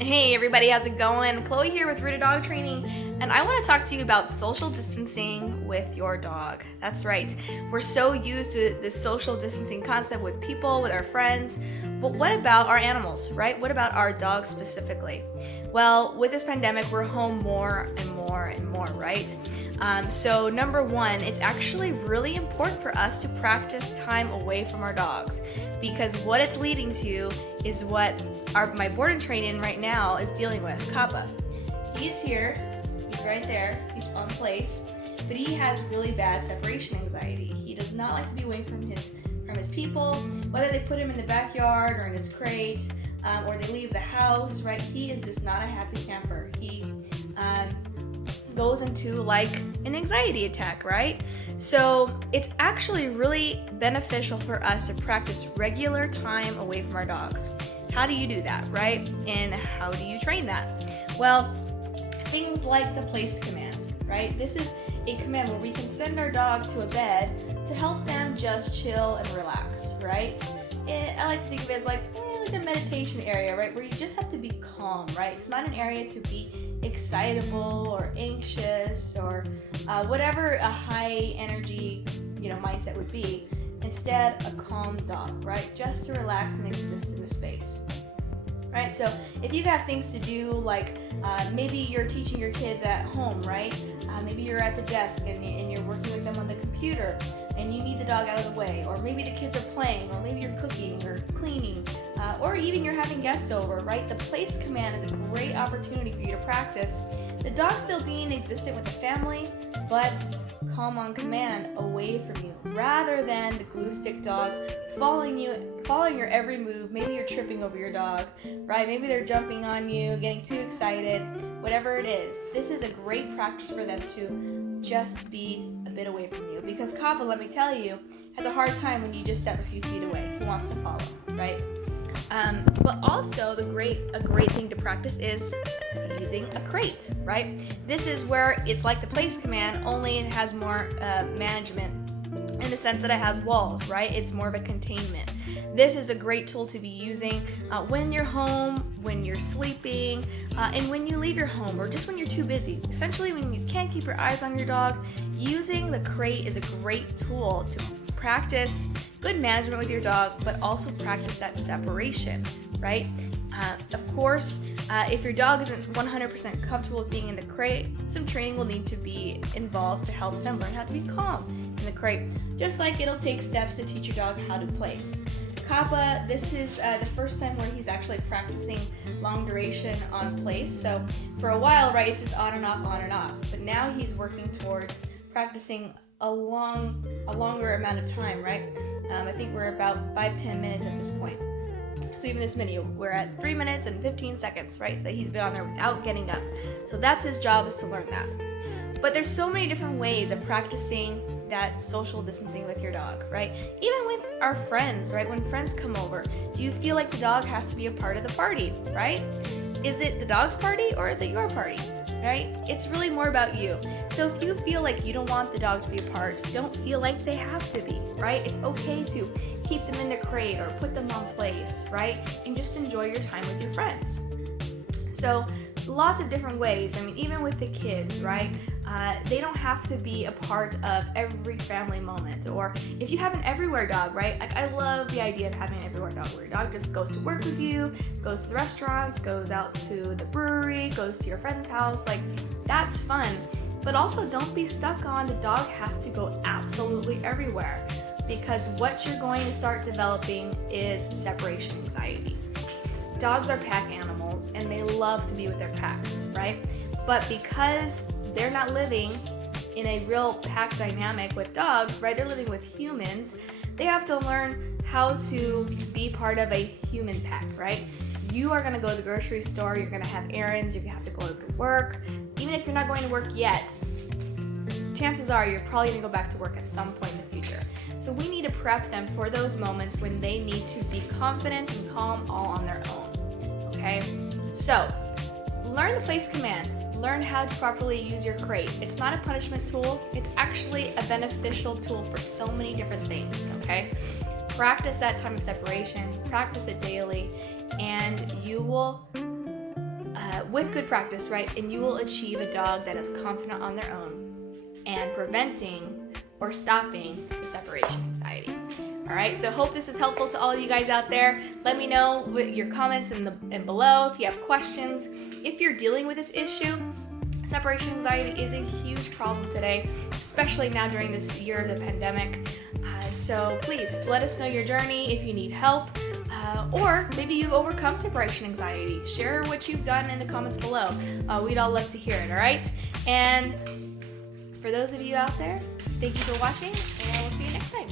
Hey everybody, how's it going? Chloe here with Rooted Dog Training, and I want to talk to you about social distancing with your dog. That's right. We're so used to this social distancing concept with people, with our friends, but what about our animals, right? What about our dogs specifically? Well, with this pandemic, we're home more and more and more, right? So number one, it's actually really important for us to practice time away from our dogs, because what it's leading to is what my board and train-in right now is dealing with. Kappa, he's here, he's right there, he's on place, but he has really bad separation anxiety. He does not like to be away from his people, whether they put him in the backyard or in his crate, or they leave the house, right? He is just not a happy camper. He goes into like an anxiety attack, right? So it's actually really beneficial for us to practice regular time away from our dogs. How do you do that, right? And how do you train that? Well, things like the place command, right? This is a command where we can send our dog to a bed to help them just chill and relax, right? I like to think of it as like a meditation area, right? Where you just have to be calm, right? It's not an area to be excitable or anxious or whatever a high energy, mindset would be. Instead, a calm dog, right? Just to relax and exist in the space. Right, so if you have things to do, like maybe you're teaching your kids at home, right? Maybe you're at the desk and you're working with them on the computer and you need the dog out of the way, or maybe the kids are playing, or maybe you're cooking or cleaning, or even you're having guests over, right? The place command is a great opportunity for you to practice the dog still being existent with the family, but calm on command away from you, rather than the glue stick dog following your every move. Maybe you're tripping over your dog, right? Maybe they're jumping on you, getting too excited, whatever it is. This is a great practice for them to just be a bit away from you, because Kappa, let me tell you, has a hard time when you just step a few feet away. He wants to follow, right? But also a great thing to practice is using a crate, right? This is where it's like the place command, only it has more management in the sense that it has walls, right? It's more of a containment. This is a great tool to be using when you're home, when you're sleeping, and when you leave your home, or just when you're too busy. Essentially, when you can't keep your eyes on your dog, using the crate is a great tool to practice good management with your dog, but also practice that separation, right? Of course, if your dog isn't 100% comfortable with being in the crate, some training will need to be involved to help them learn how to be calm in the crate, just like it'll take steps to teach your dog how to place. Kappa, this is the first time where he's actually practicing long duration on place. So for a while, right, it's just on and off, but now he's working towards practicing a longer amount of time, right? I think we're about 5-10 minutes at this point. So even this video, we're at 3 minutes and 15 seconds, right? That he's been on there without getting up. So that's his job, is to learn that. But there's so many different ways of practicing that social distancing with your dog, right? Even with our friends, right? When friends come over, do you feel like the dog has to be a part of the party, right? Is it the dog's party or is it your party, right? It's really more about you. So if you feel like you don't want the dog to be a part, don't feel like they have to be, right? It's okay to keep them in the crate or put them on place, right? And just enjoy your time with your friends. So lots of different ways. I mean, even with the kids, right? They don't have to be a part of every family moment. Or if you have an everywhere dog, right? Like, I love the idea of having an everywhere dog, where your dog just goes to work with you, goes to the restaurants, goes out to the brewery, goes to your friend's house. Like, that's fun. But also, don't be stuck on the dog has to go absolutely everywhere, because what you're going to start developing is separation anxiety. Dogs are pack animals and they love to be with their pack, right? But because they're not living in a real pack dynamic with dogs, right? They're living with humans. They have to learn how to be part of a human pack, right? You are gonna go to the grocery store, you're gonna have errands, you have to go to work. Even if you're not going to work yet, chances are you're probably gonna go back to work at some point in the future. So we need to prep them for those moments when they need to be confident and calm all on their own, okay? So, learn the place command. Learn how to properly use your crate. It's not a punishment tool. It's actually a beneficial tool for so many different things, okay? Practice that time of separation. Practice it daily, and you will with good practice, right? And you will achieve a dog that is confident on their own and preventing or stopping separation anxiety. All right, so hope this is helpful to all of you guys out there. Let me know with your comments in below if you have questions. If you're dealing with this issue, separation anxiety is a huge problem today, especially now during this year of the pandemic. So please let us know your journey if you need help, or maybe you've overcome separation anxiety. Share what you've done in the comments below. We'd all love to hear it, all right? And for those of you out there, thank you for watching, and we'll see you next time.